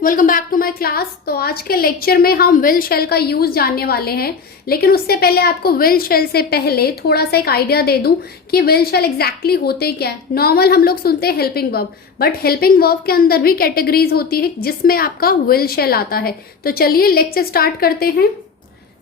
Welcome back to my class. तो आज के लेक्चर में हम विल शेल का यूज जानने वाले हैं, लेकिन उससे पहले आपको विल शेल से पहले थोड़ा सा एक आइडिया दे दूं कि विल शेल एग्जैक्टली होते क्या है। नॉर्मल हम लोग सुनते हैं helping verb, but helping verb के अंदर भी कैटेगरीज होती है जिसमें आपका विल शेल आता है। तो चलिए लेक्चर स्टार्ट करते हैं।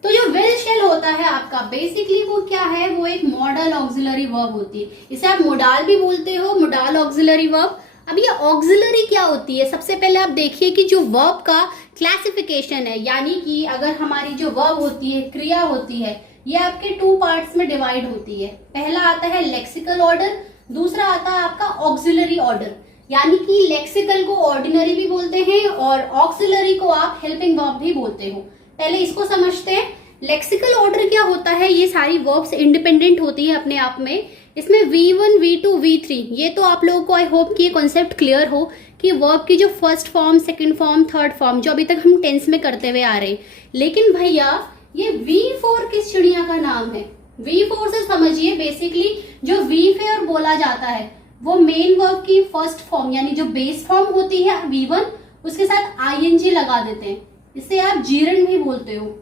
तो जो विल शेल होता है आपका बेसिकली वो क्या है, वो एक मॉडल ऑक्सिलरी वर्ब होती है। इसे आप मोडाल भी बोलते हो, मोडाल ऑक्सिलरी वर्ब। अब ये ऑक्सिलरी क्या होती है, सबसे पहले आप देखिए कि जो वर्ब का क्लासिफिकेशन है, यानी कि अगर हमारी जो वर्ब होती है, क्रिया होती है, ये आपके टू पार्ट्स में डिवाइड होती है। पहला आता है लेक्सिकल ऑर्डर, दूसरा आता है आपका ऑक्सिलरी ऑर्डर। यानी कि लेक्सिकल को ऑर्डिनरी भी बोलते हैं और ऑक्सिलरी को आप हेल्पिंग वर्ब भी बोलते हो। पहले इसको समझते हैं। लेक्सिकल ऑर्डर क्या होता है, ये सारी वर्ब्स इंडिपेंडेंट होती है अपने आप में। इसमें V1, V2, V3 ये तो आप लोगों को आई होप कि ये कॉन्सेप्ट क्लियर हो कि वर्ब की जो first form, second form, third form जो अभी तक हम टेंस में करते हुए आ रहे हैं। लेकिन भैया ये V4 किस चिड़िया का नाम है? V4 से समझिए बेसिकली जो V4 बोला जाता है वो मेन वर्ब की फर्स्ट फॉर्म यानी जो बेस फॉर्म होती है V1, उसके साथ ING लगा देते हैं। इसे आप जीरन भी बोलते हो।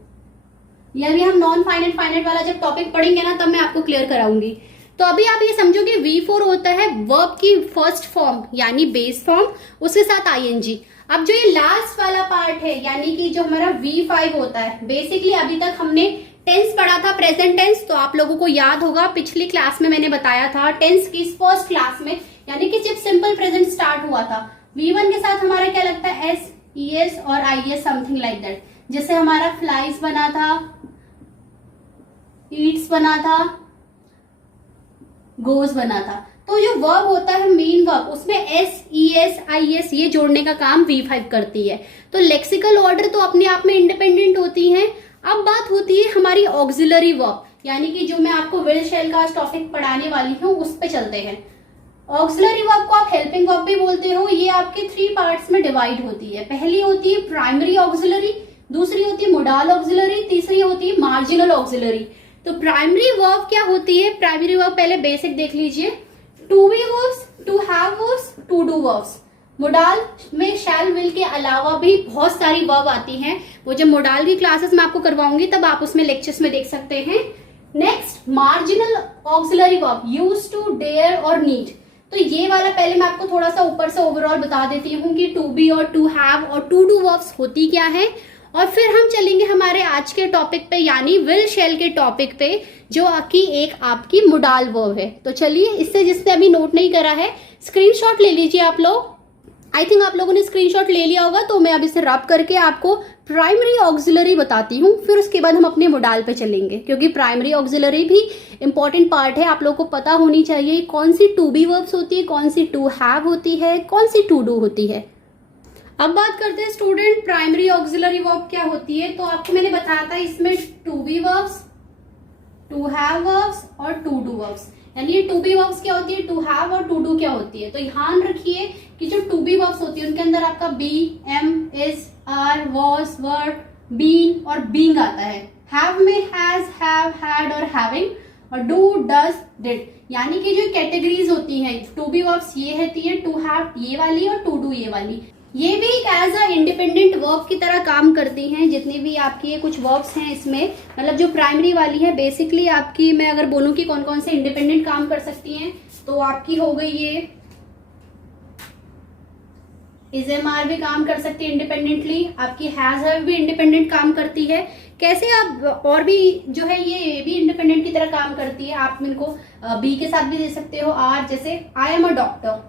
यह भी हम नॉन फाइनाइट फाइनाइट वाला जब टॉपिक पढ़ेंगे ना तब मैं आपको क्लियर कराऊंगी। तो अभी आप ये समझो कि V4 होता है वर्ब की फर्स्ट फॉर्म यानी बेस फॉर्म, उसके साथ ING। अब जो ये लास्ट वाला पार्ट है यानी कि जो हमारा V5 होता है, बेसिकली अभी तक हमने टेंस पढ़ा था, प्रेजेंट टेंस। तो आप लोगों को याद होगा पिछली क्लास में मैंने बताया था टेंस की फर्स्ट क्लास में, यानी कि जब सिंपल प्रेजेंट स्टार्ट हुआ था V1 के साथ हमारा क्या लगता है, S, ES और IS समथिंग लाइक दैट। जैसे हमारा फ्लाइज बना था, ईट्स बना था, गोज बना था। तो जो वर्ब होता है मेन वर्ब, उसमें S, ES, IS ये जोड़ने का काम V5 करती है। तो लेक्सिकल ऑर्डर तो अपने आप में इंडिपेंडेंट होती है। अब बात होती है हमारी ऑक्सिलरी वर्ब, यानी कि जो मैं आपको विल शेल का टॉपिक पढ़ाने वाली हूँ उस पे चलते हैं। ऑक्सिलरी वर्ब को आप हेल्पिंग वर्ब भी बोलते हो। ये आपके 3 पार्ट्स में डिवाइड होती है। पहली होती है प्राइमरी ऑक्सिलरी, दूसरी होती है मोडाल ऑक्सिलरी, तीसरी होती है मार्जिनल ऑक्सिलरी। तो प्राइमरी वर्ब क्या होती है? प्राइमरी वर्ब पहले बेसिक देख लीजिए। To be verbs, to have verbs, to do verbs. Modal में शैल विल के अलावा भी बहुत सारी वर्ब आती हैं। वो जब मोडाल की क्लासेस में आपको करवाऊंगी तब आप उसमें लेक्चर्स में देख सकते हैं। Next marginal auxiliary verb, use to, dare और नीड। तो ये वाला पहले मैं आपको थोड़ा सा ऊपर से ओवरऑल बता देती हूँ कि टू बी और टू हैव और टू डू वर्ब्स होती क्या है, और फिर हम चलेंगे हमारे आज के टॉपिक पे यानी विल शेल के टॉपिक पे, जो कि एक आपकी मोडाल वर्ब है। तो चलिए, इससे जिसने अभी नोट नहीं करा है स्क्रीनशॉट ले लीजिए आप लोग। आई थिंक आप लोगों ने स्क्रीनशॉट ले लिया होगा। तो मैं अब इसे रब करके आपको प्राइमरी ऑक्सिलरी बताती हूँ, फिर उसके बाद हम अपने मोडाल पे चलेंगे, क्योंकि प्राइमरी ऑक्सिलरी भी इंपॉर्टेंट पार्ट है। आप लोगों को पता होनी चाहिए कौन सी टू बी वर्ब्स होती है, कौन सी टू हैव होती है, कौन सी टू डू होती है। अब बात करते हैं स्टूडेंट प्राइमरी ऑक्सिलरी वर्ब क्या होती है। तो आपको मैंने बताया था इसमें to be verbs, to have verbs और टू डू वर्ब्स। यानी ये टू बी वर्ब्स क्या होती है, टू हैव और टू डू क्या होती है। तो ध्यान रखिए कि जो टू बी वर्ब्स होती है उनके अंदर आपका be, am, is, are, was, were, been और बीइंग आता है। हैव में हैज, हैव, हैड और हैविंग, और डू, डज, डिड। यानी कि जो कैटेगरीज होती हैं टू बी वर्ब्स ये होती है, टू हैव ये वाली और टू डू ये वाली। ये भी एक एज अ इंडिपेंडेंट वर्ब की तरह काम करती हैं। जितनी भी आपकी ये कुछ वर्ब्स हैं इसमें, मतलब जो प्राइमरी वाली है बेसिकली आपकी, मैं अगर बोलूं कि कौन कौन से इंडिपेंडेंट काम कर सकती हैं तो आपकी हो गई ये इज़-एम-आर भी काम कर सकती है इंडिपेंडेंटली, आपकी हैज भी इंडिपेंडेंट काम करती है। कैसे आप और भी जो है ये भी इंडिपेंडेंट की तरह काम करती है। आप इनको बी के साथ भी दे सकते हो, आर, जैसे आई एम अ डॉक्टर।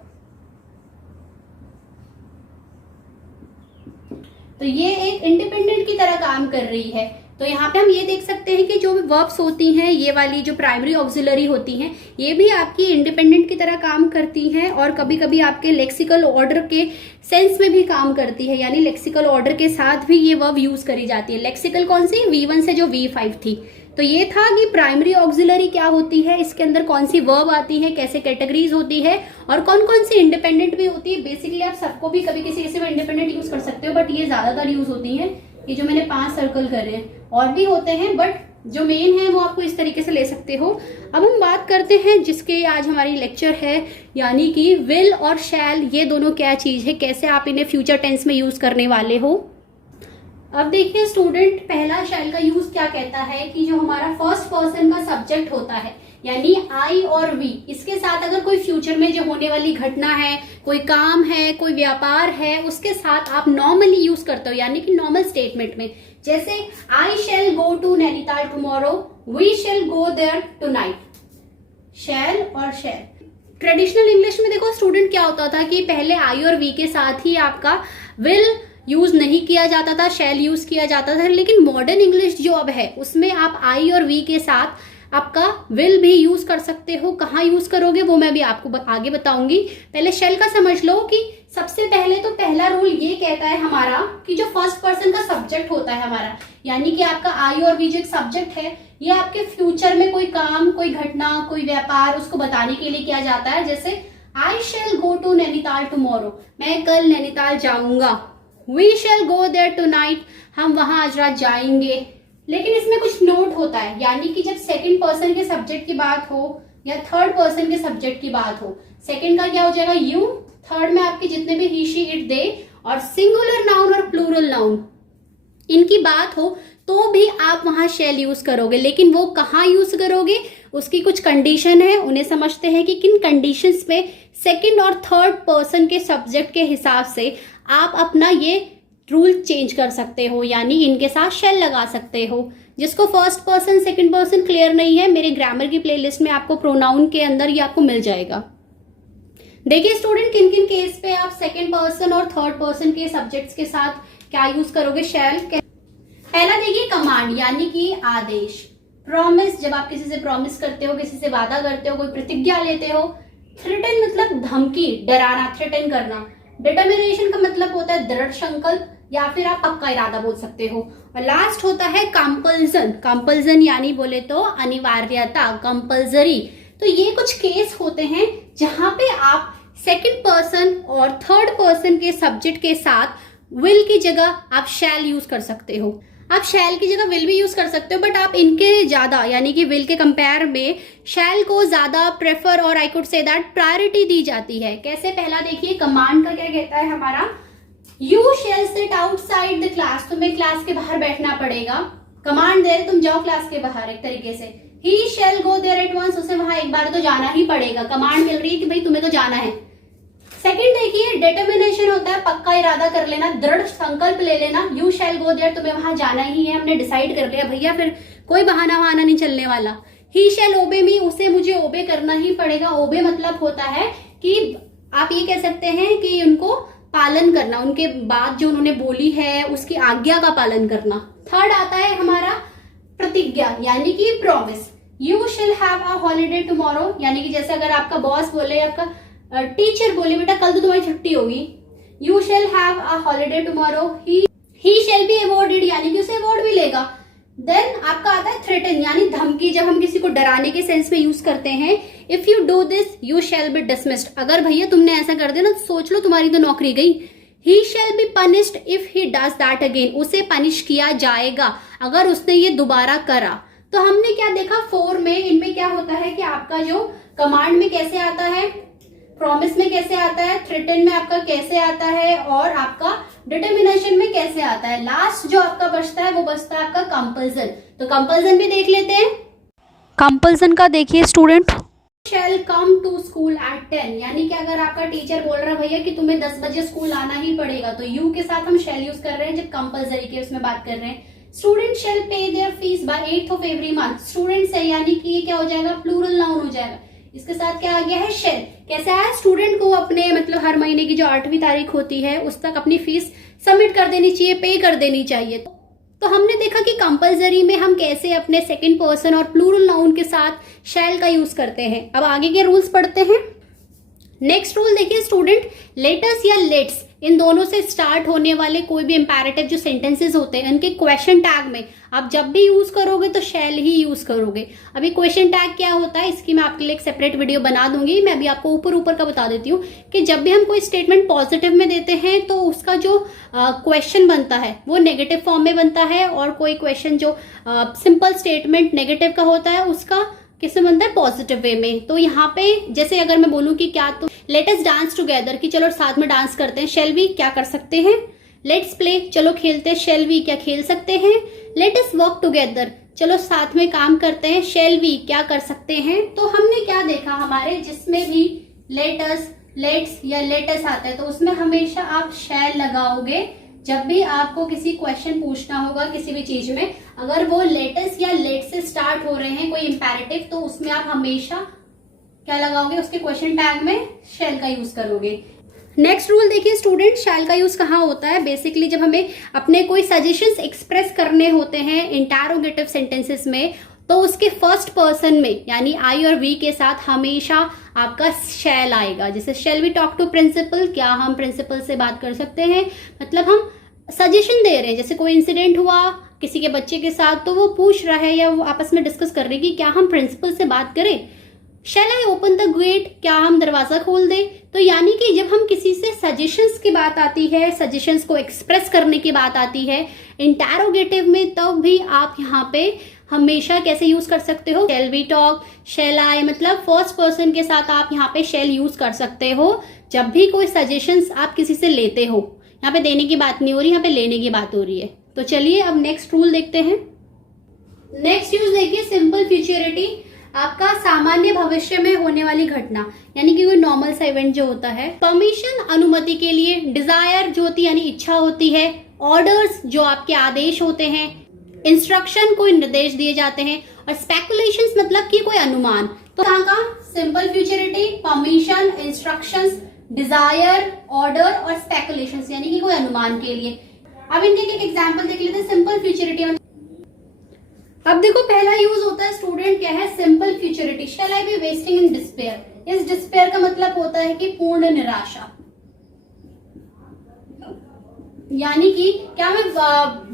तो ये एक इंडिपेंडेंट की तरह काम कर रही है। तो यहाँ पे हम ये देख सकते हैं कि जो भी वर्ब्स होती हैं ये वाली जो प्राइमरी ऑक्सिलरी होती हैं ये भी आपकी इंडिपेंडेंट की तरह काम करती हैं, और कभी कभी आपके लेक्सिकल ऑर्डर के सेंस में भी काम करती है। यानी लेक्सिकल ऑर्डर के साथ भी ये वर्ब यूज करी जाती है। लेक्सिकल कौन सी, V1 से जो V5 थी। तो ये था कि प्राइमरी ऑक्सिलरी क्या होती है, इसके अंदर कौन सी वर्ब आती है, कैसे कैटेगरीज होती है और कौन कौन सी इंडिपेंडेंट भी होती है। बेसिकली आप सबको भी कभी किसी किसी में इंडिपेंडेंट यूज कर सकते हो, बट ये ज्यादातर यूज होती है। ये जो मैंने 5 सर्कल करे हैं और भी होते हैं, बट जो मेन है वो आपको इस तरीके से ले सकते हो। अब हम बात करते हैं जिसके आज हमारी लेक्चर है, यानी कि विल और शैल, ये दोनों क्या चीज़ है, कैसे आप इन्हें फ्यूचर टेंस में यूज़ करने वाले हो। अब देखिए स्टूडेंट, पहला शैल का यूज़ क्या कहता है कि जो हमारा फर्स्ट पर्सन का सब्जेक्ट होता है, यानी आई और वी, इसके साथ अगर कोई फ्यूचर में जो होने वाली घटना है, कोई काम है, कोई व्यापार है, उसके साथ आप नॉर्मली यूज करते हो, यानी कि नॉर्मल स्टेटमेंट में। जैसे I shall go to Nainital tomorrow, we shall go there tonight. Shall और शैल। ट्रेडिशनल इंग्लिश में देखो स्टूडेंट क्या होता था कि पहले आई और वी के साथ ही आपका विल यूज नहीं किया जाता था, शैल यूज किया जाता था। लेकिन मॉडर्न इंग्लिश जो अब है उसमें आप आई और वी के साथ आपका विल भी यूज कर सकते हो। कहाँ यूज करोगे वो मैं भी आपको आगे बताऊंगी। पहले शेल का समझ लो कि सबसे पहले तो पहला रूल ये कहता है हमारा कि जो फर्स्ट पर्सन का सब्जेक्ट होता है हमारा, यानी कि आपका आई और वी जो एक सब्जेक्ट है, ये आपके फ्यूचर में कोई काम, कोई घटना, कोई व्यापार, उसको बताने के लिए किया जाता है। जैसे I shall go to Nainital tomorrow, मैं कल नैनीताल जाऊंगा। We shall go there tonight, हम वहां आज रात जाएंगे। लेकिन इसमें कुछ नोट होता है, यानी कि जब सेकंड पर्सन के सब्जेक्ट की बात हो या थर्ड पर्सन के सब्जेक्ट की बात हो, सेकंड का क्या हो जाएगा यू, थर्ड में आपके जितने भी ही शी इट दे, और सिंगुलर नाउन और प्लूरल नाउन इनकी बात हो तो भी आप वहां शैल यूज करोगे। लेकिन वो कहाँ यूज करोगे, उसकी कुछ कंडीशन है, उन्हें समझते हैं कि किन कंडीशंस पे सेकंड और थर्ड पर्सन के सब्जेक्ट के हिसाब से आप अपना ये रूल चेंज कर सकते हो, यानी इनके साथ शेल लगा सकते हो। जिसको first person second person clear नहीं है, मेरे ग्रामर की प्लेलिस्ट में आपको प्रोनाउन के अंदर ये आपको मिल जाएगा। देखिए स्टूडेंट, किन किन केस पे आप सेकंड पर्सन और थर्ड पर्सन के सब्जेक्ट्स के साथ क्या यूज करोगे शेल। पहला देखिए कमांड, यानी कि आदेश। प्रॉमिस, जब आप किसी से प्रॉमिस करते हो, किसी से वादा करते हो, कोई प्रतिज्ञा लेते हो। थ्रेटन मतलब धमकी, डराना, थ्रेटन करना। डिटर्मिनेशन का मतलब होता है दृढ़ संकल्प या फिर आप पक्का इरादा बोल सकते हो। और लास्ट होता है कंपल्सन। कंपल्सन यानी बोले तो अनिवार्यता, कंपल्सरी। तो ये कुछ केस होते हैं जहां पे आप सेकंड पर्सन और थर्ड पर्सन के सब्जेक्ट के साथ विल की जगह आप शैल यूज कर सकते हो। आप शैल की जगह विल भी यूज कर सकते हो, बट आप इनके ज्यादा, यानी कि विल के कंपेयर में शैल को ज्यादा प्रेफर और I could say that priority दी जाती है। कैसे, पहला देखिए कमांड का क्या कहता है हमारा, you shall sit outside the class, तुम्हें क्लास के बाहर बैठना पड़ेगा। कमांड दे रहे तुम जाओ क्लास के बाहर, एक तरीके से। ही शैल गो देयर एट वंस, उसे वहां एक बार तो जाना ही पड़ेगा। कमांड मिल रही है कि भाई तुम्हें तो जाना है। सेकंड देखिए डिटर्मिनेशन होता है पक्का इरादा कर लेना, दृढ़ संकल्प ले लेना। यू शैल गो देयर, तुम्हें वहां जाना ही है, हमने डिसाइड कर लिया भैया, फिर कोई बहाना वहाना नहीं चलने वाला। ही शैल ओबे मी, उसे मुझे ओबे करना ही पड़ेगा। ओबे मतलब होता है कि आप ये कह सकते हैं कि उनको पालन करना, उनके बात जो उन्होंने बोली है उसकी आज्ञा का पालन करना। थर्ड आता है हमारा प्रतिज्ञा, यानी कि promise. You shall have a holiday tomorrow, यानी कि जैसे अगर आपका बॉस बोले, आपका टीचर बोले बेटा कल तो तुम्हारी छुट्टी होगी, you shall have a holiday tomorrow. He shall be awarded, यानी कि उसे अवार्ड भी लेगा। देन आपका आता है थ्रेटन, यानी धमकी, जब हम किसी को डराने के सेंस में यूज करते हैं। If you do this you shall be dismissed, अगर भैया तुमने ऐसा कर दिया ना तो सोच लो तुम्हारी तो नौकरी गई। He shall be punished if he does that again, उसे पनिश किया जाएगा अगर उसने ये दोबारा करा। तो हमने क्या देखा 4 में, इनमें क्या होता है कि आपका जो कमांड में कैसे आता है, प्रॉमिस में कैसे आता है, थ्रेटन में आपका कैसे आता है, और आपका डिटर्मिनेशन में कैसे आता है। लास्ट जो आपका बचता है वो बचता है आपका कंपल्सन। तो कंपल्सन भी देख लेते हैं। कंपल्सन का देखिए student, shall come to school at 10, यानी कि अगर आपका टीचर बोल रहा है भैया कि तुम्हें 10 बजे स्कूल आना ही पड़ेगा, तो यू के साथ हम शैल यूज कर रहे हैं जब कंपल्सरी के उसमें बात कर रहे हैं। Student shall pay their fees by 8th of every month, student है यानी कि ये क्या हो जाएगा, प्लूरल नाउन हो जाएगा। इसके साथ क्या आ गया है शैल। कैसे आया, स्टूडेंट को अपने मतलब हर महीने की जो 8वीं तारीख होती है उस तक अपनी फीस सबमिट कर देनी चाहिए, पे कर देनी चाहिए। तो हमने देखा कि कंपल्सरी में हम कैसे अपने सेकंड पर्सन और प्लूरल नाउन के साथ शैल का यूज करते हैं। अब आगे के रूल्स पढ़ते हैं। नेक्स्ट रूल देखिए स्टूडेंट, लेटस या लेट्स, इन दोनों से स्टार्ट होने वाले कोई भी इंपैरेटिव जो सेंटेंसेस होते हैं उनके क्वेश्चन टैग में आप जब भी यूज करोगे तो शैल ही यूज करोगे। अभी क्वेश्चन टैग क्या होता है इसकी मैं आपके लिए एक सेपरेट वीडियो बना दूंगी। मैं अभी आपको ऊपर ऊपर का बता देती हूँ कि जब भी हम कोई स्टेटमेंट पॉजिटिव में देते हैं तो उसका जो क्वेश्चन बनता है वो नेगेटिव फॉर्म में बनता है, और कोई क्वेश्चन जो सिंपल स्टेटमेंट नेगेटिव का होता है उसका किसमें बनता है, पॉजिटिव वे में। तो यहाँ पे जैसे अगर मैं बोलूँ कि क्या तो लेट अस डांस टुगेदर, कि चलो साथ में डांस करते हैं, शैल वी क्या कर सकते हैं, लेट्स प्ले चलो खेलते हैं, शैल वी क्या खेल सकते हैं, लेट अस वर्क टुगेदर चलो साथ में काम करते हैं, शैल वी क्या कर सकते हैं। तो हमने क्या देखा, हमारे जिसमें भी लेट अस, लेट्स या लेट अस आता है तो उसमें हमेशा आप शैल लगाओगे। जब भी आपको किसी क्वेश्चन पूछना होगा किसी भी चीज में, अगर वो लेटस या लेट से स्टार्ट हो रहे हैं कोई इंपैरेटिव, तो उसमें आप हमेशा क्या लगाओगे, उसके क्वेश्चन टैग में शैल का यूज करोगे। नेक्स्ट रूल देखिए स्टूडेंट, शैल का यूज कहाँ होता है, बेसिकली जब हमें अपने कोई सजेशंस एक्सप्रेस करने होते हैं इंटरोगेटिव सेंटेंसेस में, तो उसके फर्स्ट पर्सन में यानी आई और वी के साथ हमेशा आपका शैल आएगा। जैसे shall we talk to principal, क्या हम प्रिंसिपल से बात कर सकते हैं, मतलब हम सजेशन दे रहे हैं। जैसे कोई इंसिडेंट हुआ किसी के बच्चे के साथ तो वो पूछ रहा है या वो आपस में डिस्कस कर रहे हैं कि क्या हम प्रिंसिपल से बात करें, शैल आई ओपन द गेट, क्या हम दरवाजा खोल दें। तो यानी कि जब हम किसी से सजेशंस की बात आती है, सजेशंस को एक्सप्रेस करने की बात आती है इंटरोगेटिव में, तब भी आप यहाँ पे हमेशा कैसे यूज कर सकते हो, शैल वी टॉक, शैल आई, मतलब फर्स्ट पर्सन के साथ आप यहाँ पे शैल यूज कर सकते हो जब भी कोई सजेशंस आप किसी से लेते हो। यहाँ पे देने की बात नहीं हो रही, यहाँ पे लेने की बात हो रही है। तो चलिए अब नेक्स्ट रूल देखते हैं। नेक्स्ट यूज देखिए सिंपल फ्यूचरिटी, आपका सामान्य भविष्य में होने वाली घटना, यानी कि कोई नॉर्मल सा इवेंट जो होता है। परमिशन अनुमति के लिए, डिजायर जो होती है यानी इच्छा होती है, ऑर्डर्स जो आपके आदेश होते हैं, इंस्ट्रक्शन कोई निर्देश दिए जाते हैं, और स्पेकुलेशंस मतलब कि कोई अनुमान। तो कहाँ का simple futurity, permission, instructions, desire, order और स्पेकुलेशंस यानी कि कोई अनुमान के लिए। अब इनके एक एग्जांपल देख लेते हैं सिंपल फ्यूचरिटी। अब देखो पहला यूज होता है स्टूडेंट क्या है, simple futurity, shall I be wasting in despair. इस डिस्पेयर का मतलब होता है कि पूर्ण निराशा, यानी कि क्या मैं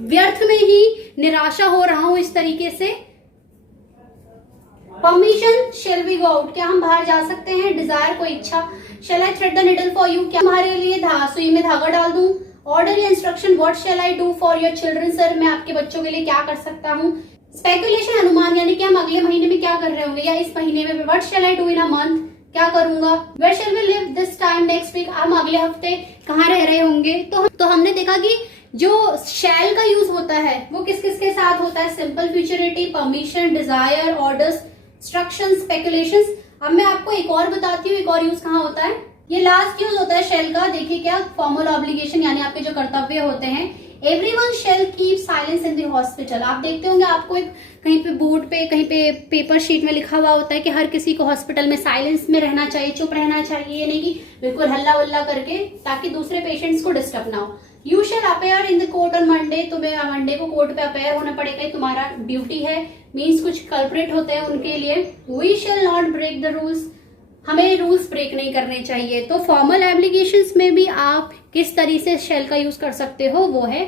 व्यर्थ में ही निराशा हो रहा हूं इस तरीके से। Permission, shall we go out, क्या हम बाहर जा सकते हैं। डिजायर कोई इच्छा, shall I thread the needle for you, क्या तुम्हारे लिए सुई में धागा डाल दूं। ऑर्डर या instruction, what shall I do for your children, sir मैं आपके बच्चों के लिए क्या कर सकता हूँ। स्पेकुलेशन, अनुमान, यानी कि हम अगले महीने में क्या कर रहे होंगे या इस महीने में, what shall I do in a month, क्या करूंगा। Where shall we live this time next week, हम अगले हफ्ते कहाँ रह रहे होंगे। तो हमने देखा कि जो शैल का यूज होता है वो किस किस के साथ होता है, simple futurity, permission, desire, orders, instruction, speculations. अब मैं आपको एक और बताती हूँ एक और यूज कहाँ होता है। ये लास्ट यूज होता है शैल का, देखिए क्या, फॉर्मल ऑब्लिगेशन, यानी आपके जो कर्तव्य होते हैं। Everyone shall keep silence in the hospital, आप देखते होंगे आपको एक कहीं पे बोर्ड पे कहीं पे पेपर शीट में लिखा हुआ होता है कि हर किसी को हॉस्पिटल में साइलेंस में रहना चाहिए, चुप रहना चाहिए, यानी कि बिल्कुल हल्ला वल्ला करके, ताकि दूसरे पेशेंट्स को डिस्टर्ब ना हो। You shall appear in the court on Monday, तुम्हें मंडे को कोर्ट पे अपेयर होना पड़ेगा, तुम्हारा ड्यूटी है, मीन्स कुछ कल्प्रेट होते हैं उनके लिए। We shall not break the rules, हमें रूल्स ब्रेक नहीं करने चाहिए। तो फॉर्मल एप्लीकेशंस में भी आप किस तरीके से शैल का यूज कर सकते हो वो है।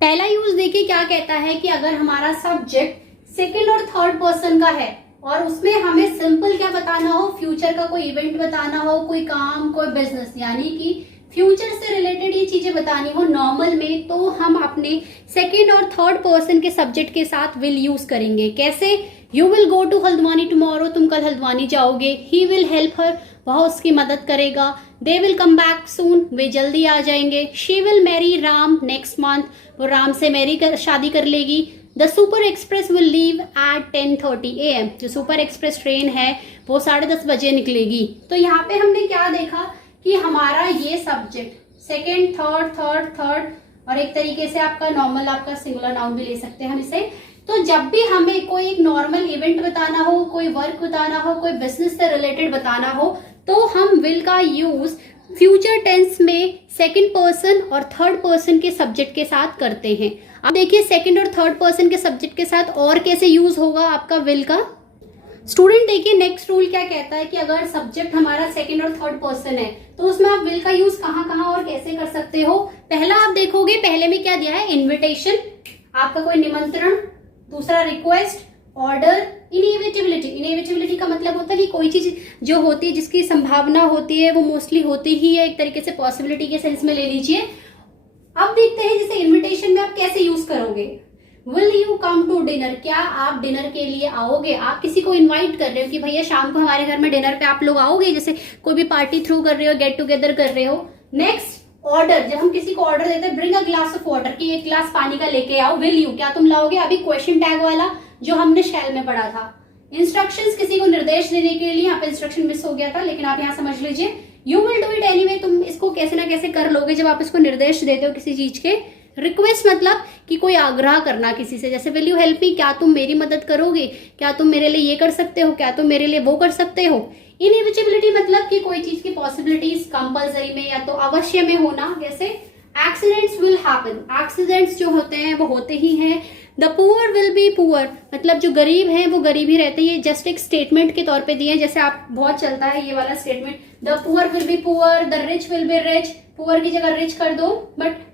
पहला यूज देखिए क्या कहता है कि अगर हमारा सब्जेक्ट सेकंड और थर्ड पर्सन का है और उसमें हमें सिंपल क्या बताना हो, फ्यूचर का कोई इवेंट बताना हो, कोई काम, कोई बिजनेस, यानी कि फ्यूचर से रिलेटेड ये चीजें बतानी हो नॉर्मल में, तो हम अपने सेकेंड और थर्ड पर्सन के सब्जेक्ट के साथ विल यूज करेंगे। कैसे, you will go to Haldwani tomorrow, तुम कल हल्द्वानी जाओगे। ही विल हेल्प हर, वह उसकी मदद करेगा। They will come back soon, वे जल्दी आ जाएंगे। She will marry Ram next month, वो राम से शादी कर लेगी। The super express will leave at 10:30 AM, जो सुपर एक्सप्रेस ट्रेन है वो 10:30 बजे निकलेगी। तो यहाँ पे हमने क्या देखा कि हमारा ये सब्जेक्ट सेकेंड, थर्ड और एक तरीके से आपका नॉर्मल, आपका सिंगुलर नाउन भी ले सकते हैं हम इसे। तो जब भी हमें कोई एक नॉर्मल इवेंट बताना हो, कोई वर्क बताना हो, कोई बिजनेस से रिलेटेड बताना हो, तो हम विल का यूज फ्यूचर टेंस में सेकंड पर्सन और थर्ड पर्सन के सब्जेक्ट के साथ करते हैं। अब देखिए सेकंड और थर्ड पर्सन के सब्जेक्ट के साथ और कैसे यूज होगा आपका विल का। स्टूडेंट देखिए नेक्स्ट रूल क्या कहता है कि अगर सब्जेक्ट हमारा सेकंड और थर्ड पर्सन है तो उसमें आप विल का यूज कहाँ कहाँ और कैसे कर सकते हो। पहला आप देखोगे, पहले में क्या दिया है, इन्विटेशन, आपका कोई निमंत्रण, दूसरा रिक्वेस्ट, ऑर्डर, इनएविटेबिलिटी। इनएविटेबिलिटी का मतलब होता है कि कोई चीज जो होती है जिसकी संभावना होती है वो मोस्टली होती ही है, एक तरीके से पॉसिबिलिटी के सेंस में ले लीजिए। अब देखते हैं जैसे इन्विटेशन में आप कैसे यूज करोगे। Will you come to dinner, क्या आप डिनर के लिए आओगे। आप किसी को इनवाइट कर रहे हो कि भैया शाम को हमारे घर में डिनर पे आप लोग आओगे, जैसे कोई भी पार्टी थ्रू कर रहे हो, गेट टुगेदर कर रहे हो। नेक्स्ट ऑर्डर, जब हम किसी को ऑर्डर देते हैं, bring a glass of water, कि एक ग्लास पानी का लेके आओ। विल यू, क्या तुम लाओगे, अभी क्वेश्चन टैग वाला जो हमने शैल में पढ़ा था। इंस्ट्रक्शंस, किसी को निर्देश देने के लिए, यहाँ पे इंस्ट्रक्शन मिस हो गया था लेकिन आप यहाँ समझ लीजिए। You will do it anyway, तुम इसको कैसे ना कैसे कर लोगे जब आप इसको निर्देश देते हो किसी चीज के। रिक्वेस्ट मतलब कि कोई आग्रह करना किसी से, जैसे विल यू हेल्प मी, क्या तुम मेरी मदद करोगे, क्या तुम मेरे लिए ये कर सकते हो, क्या तुम मेरे लिए वो कर सकते हो। इनएविटेबिलिटी मतलब कि कोई चीज की पॉसिबिलिटीज कंपलसरी में या तो अवश्य में होना, जैसे एक्सीडेंट्स विल हैपन, एक्सीडेंट्स जो होते हैं वो होते ही हैं। The poor will be poor, मतलब जो गरीब हैं वो गरीब ही रहते हैं। ये जस्ट एक स्टेटमेंट के तौर पे दिए हैं, जैसे आप बहुत चलता है ये वाला statement, the poor will be poor, the rich will be rich, poor की जगह रिच कर दो। बट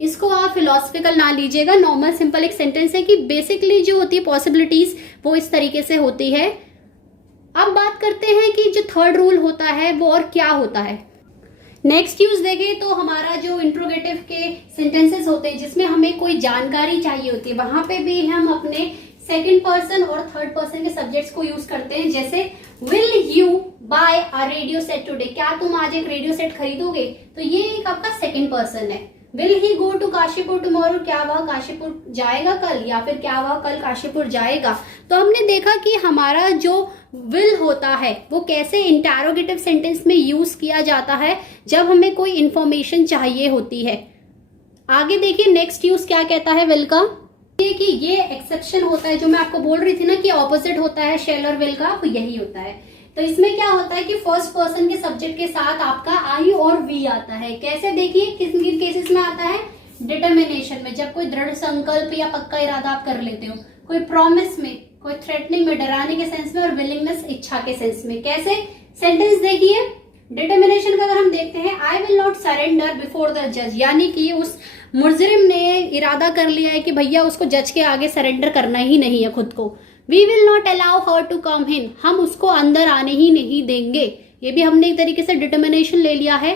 इसको आप फिलोसफिकल ना लीजिएगा, नॉर्मल सिंपल एक सेंटेंस है कि बेसिकली जो होती है पॉसिबिलिटीज वो इस तरीके से होती है। अब बात करते हैं कि जो थर्ड रूल होता है वो और क्या होता है। नेक्स्ट यूज देखें तो हमारा जो इंट्रोगेटिव के सेंटेंसेस होते हैं जिसमें हमें कोई जानकारी चाहिए होती है, वहां पे भी हम अपने सेकंड पर्सन और थर्ड पर्सन के सब्जेक्ट्स को यूज करते हैं। जैसे will you buy a radio set today, क्या तुम आज एक रेडियो सेट खरीदोगे, तो ये एक आपका सेकंड पर्सन है। Will he go to Kashipur tomorrow, क्या वह काशीपुर जाएगा कल, या फिर क्या वह कल काशीपुर जाएगा। तो हमने देखा कि हमारा जो विल होता है वो कैसे इंटरोगेटिव सेंटेंस में यूज किया जाता है जब हमें कोई इंफॉर्मेशन चाहिए होती है। आगे देखिए नेक्स्ट यूज क्या कहता है विल का, कि ये एक्सेप्शन होता है, जो मैं आपको बोल रही थी ना कि ऑपोजिट होता है शेल और विल का, वो यही होता है। तो इसमें क्या होता है कि फर्स्ट पर्सन के सब्जेक्ट के साथ आपका आई और वी आता है। कैसे देखिए, किन किन केसेस में आता है, डिटर्मिनेशन में, जब कोई दृढ़ संकल्प या पक्का इरादा आप कर लेते हो, कोई प्रॉमिस में, कोई थ्रेटनिंग में, डराने के सेंस में, और विलिंगनेस इच्छा के सेंस में। कैसे सेंटेंस देखिए, डिटर्मिनेशन का अगर हम देखते हैं, I will not surrender before the जज, यानी कि उस मुजरिम ने इरादा कर लिया है कि भैया उसको जज के आगे सरेंडर करना ही नहीं है खुद को। We will not allow her to come in, हम उसको अंदर आने ही नहीं देंगे, ये भी हमने एक तरीके से डिटर्मिनेशन ले लिया है।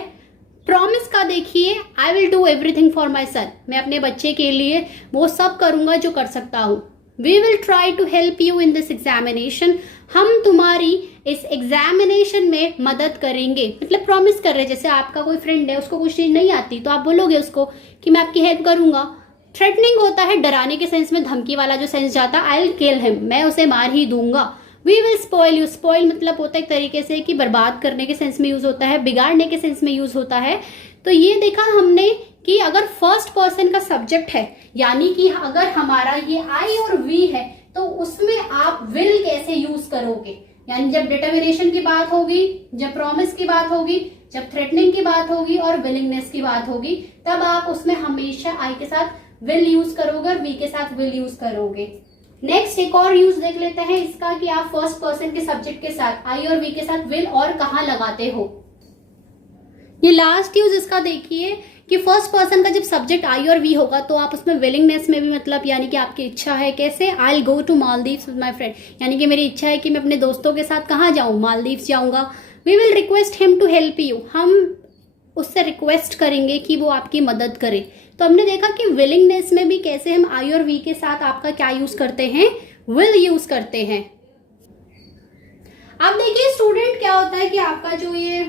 प्रॉमिस का देखिए, I will do everything for my son, मैं अपने बच्चे के लिए वो सब करूंगा जो कर सकता हूँ। We will try to help you in this examination, हम तुम्हारी इस एग्जामिनेशन में मदद करेंगे। मतलब प्रॉमिस कर रहे, जैसे आपका कोई फ्रेंड है उसको कुछ चीज नहीं आती तो आप बोलोगे उसको कि मैं आपकी हेल्प करूंगा। थ्रेटनिंग होता है डराने के सेंस में, धमकी वाला जो सेंस जाता है, आई विल किल हिम, मैं उसे मार ही दूंगा। We will spoil you, spoil मतलब होता है एक तरीके से कि बर्बाद करने के सेंस में यूज होता है, बिगाड़ने के सेंस में यूज होता है। तो ये देखा हमने कि अगर फर्स्ट पर्सन का सब्जेक्ट है, यानी कि अगर हमारा ये आई और वी है, तो उसमें आप विल कैसे यूज करोगे, यानी जब डिटर्मिनेशन की बात होगी, जब प्रॉमिस की बात होगी, जब थ्रेटनिंग की बात होगी और विलिंगनेस की बात होगी, तब आप उसमें हमेशा आई के साथ विल यूज करोगे और वी के साथ विल यूज करोगे। नेक्स्ट एक और यूज देख लेते हैं इसका कि आप फर्स्ट पर्सन के सब्जेक्ट के साथ आई और वी के साथ विल और कहाँ लगाते हो। ये लास्ट यूज इसका देखिए कि फर्स्ट पर्सन का जब सब्जेक्ट आई और वी होगा तो आप उसमें विलिंगनेस में भी मतलब यानी कि आपकी इच्छा है, कैसे, I will go to Maldives with my friend, यानी कि मेरी इच्छा है कि मैं अपने दोस्तों के साथ कहाँ जाऊं, मालदीव्स जाऊंगा। We will request him to help you, हम उससे रिक्वेस्ट करेंगे कि वो आपकी मदद करे। तो हमने देखा कि विलिंगनेस में भी कैसे हम आई और वी के साथ आपका क्या यूज करते हैं, विल यूज करते हैं। अब देखिए स्टूडेंट क्या होता है कि आपका जो ये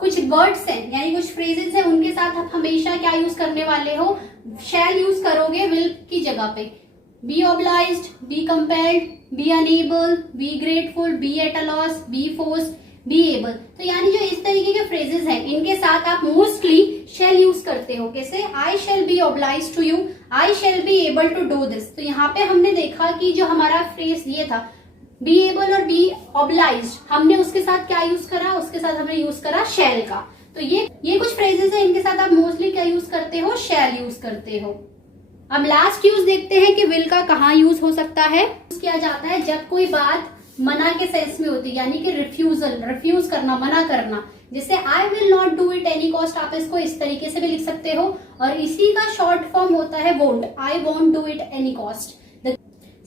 कुछ वर्ड्स हैं यानी कुछ फ्रेजेस हैं उनके साथ आप हमेशा क्या यूज करने वाले हो, शैल यूज करोगे विल की जगह पे। Be obliged, be compelled, be enable, be grateful, be at a loss, be forced, be able. तो यानी जो इस तरीके के फ्रेजेस हैं इनके साथ आप मोस्टली शैल यूज करते हो। कैसे, I shall be obliged to you, I shall be able to do this. तो यहाँ पे हमने देखा कि जो हमारा फ्रेज ये था बी एबल और बी ऑब्लाइज्ड, हमने उसके साथ क्या यूज करा, उसके साथ हमने यूज करा शैल का। तो ये कुछ फ्रेजेस हैं, इनके साथ आप मोस्टली क्या यूज करते हो, शैल यूज करते हो। अब लास्ट यूज देखते हैं कि विल का कहाँ यूज हो सकता है। यूज किया जाता है जब कोई बात मना के सेंस में होती है, यानी कि रिफ्यूजल, रिफ्यूज करना, मना करना। जैसे I will not do it any cost, आप इसको इस तरीके से भी लिख सकते हो। और इसी का शॉर्ट फॉर्म होता है won't, I won't do it any cost.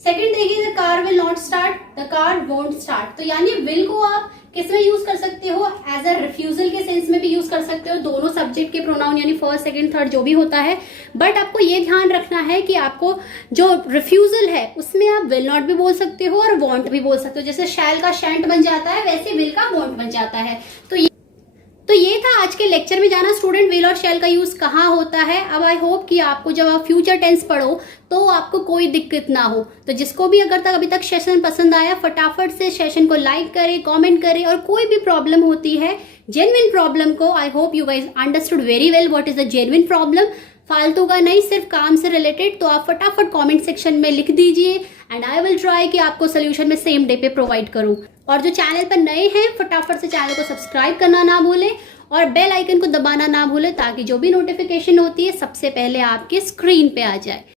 Second देखिए, the car will not start, the car won't start. तो यानी विल को आप किस में यूज कर सकते हो, एज अ रिफ्यूजल के सेंस में भी यूज कर सकते हो, दोनों सब्जेक्ट के प्रोनाउन यानी फर्स्ट सेकंड थर्ड जो भी होता है। बट आपको ये ध्यान रखना है कि आपको जो रिफ्यूजल है उसमें आप विल नॉट भी बोल सकते हो और वॉन्ट भी बोल सकते हो। जैसे शैल का शैंट बन जाता है, वैसे विल का वॉन्ट बन जाता है। तो ये था आज के लेक्चर में जाना स्टूडेंट विल और शैल का यूज कहाँ होता है। अब आई होप कि आपको जब आप फ्यूचर टेंस पढ़ो तो आपको कोई दिक्कत ना हो। तो जिसको भी अभी तक सेशन पसंद आया, फटाफट से सेशन को लाइक करे, कमेंट करे। और कोई भी प्रॉब्लम होती है, जेन्युइन प्रॉब्लम को, I hope you guys understood very well what is the genuine problem, फालतू का नहीं, सिर्फ काम से रिलेटेड, तो आप फटाफट कमेंट सेक्शन में लिख दीजिए एंड आई विल ट्राई कि आपको सोल्यूशन में सेम डे पे प्रोवाइड करूं। और जो चैनल पर नए हैं, फटाफट से चैनल को सब्सक्राइब करना ना भूलें और बेल आइकन को दबाना ना भूलें, ताकि जो भी नोटिफिकेशन होती है सबसे पहले आपके स्क्रीन पे आ जाए।